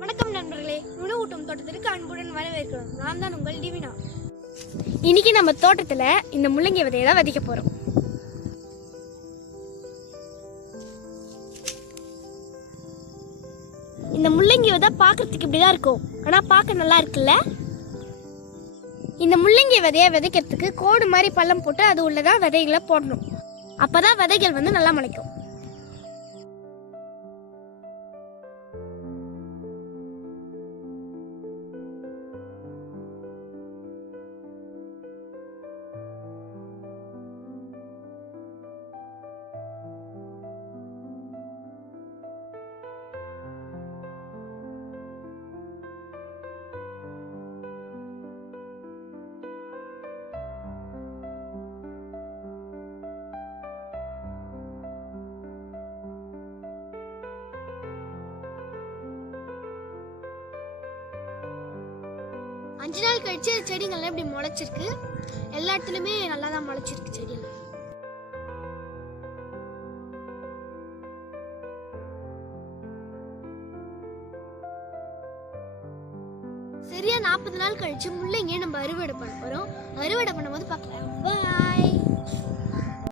வணக்கம் நண்பர்களே, உணவூட்டும் தோட்டத்திற்கு அன்புடன் வரவேற்கிறோம். நான் தான் உங்கள் டிவினா. இன்னைக்கு நம்ம தோட்டத்துல இந்த முள்ளங்கி விதையை தான் விதைக்க போறோம். இந்த முள்ளங்கி விதை பார்க்கறதுக்கு இப்படிதான் இருக்கும், ஆனா பார்க்க நல்லா இருக்குல்ல. இந்த முள்ளங்கி விதையை விதைக்கிறதுக்கு கோடு மாதிரி பள்ளம் போட்டு அது உள்ளதான் விதைகளை போடணும். அப்பதான் விதைகள் நல்லா முளைக்கும். அஞ்சு நாள் கழிச்சு செடிங்கள்லாம் இப்படி முளைச்சிருக்கு. எல்லா இடத்துலையுமே நல்லா தான் முளைச்சிருக்கு செடியெல்லாம். சரியா 40 நாள் கழிச்சு முள்ளங்கியை நம்ம அறுவடை பண்ண போறோம். அறுவடை பண்ணும்போது பார்க்கலாம். பாய்.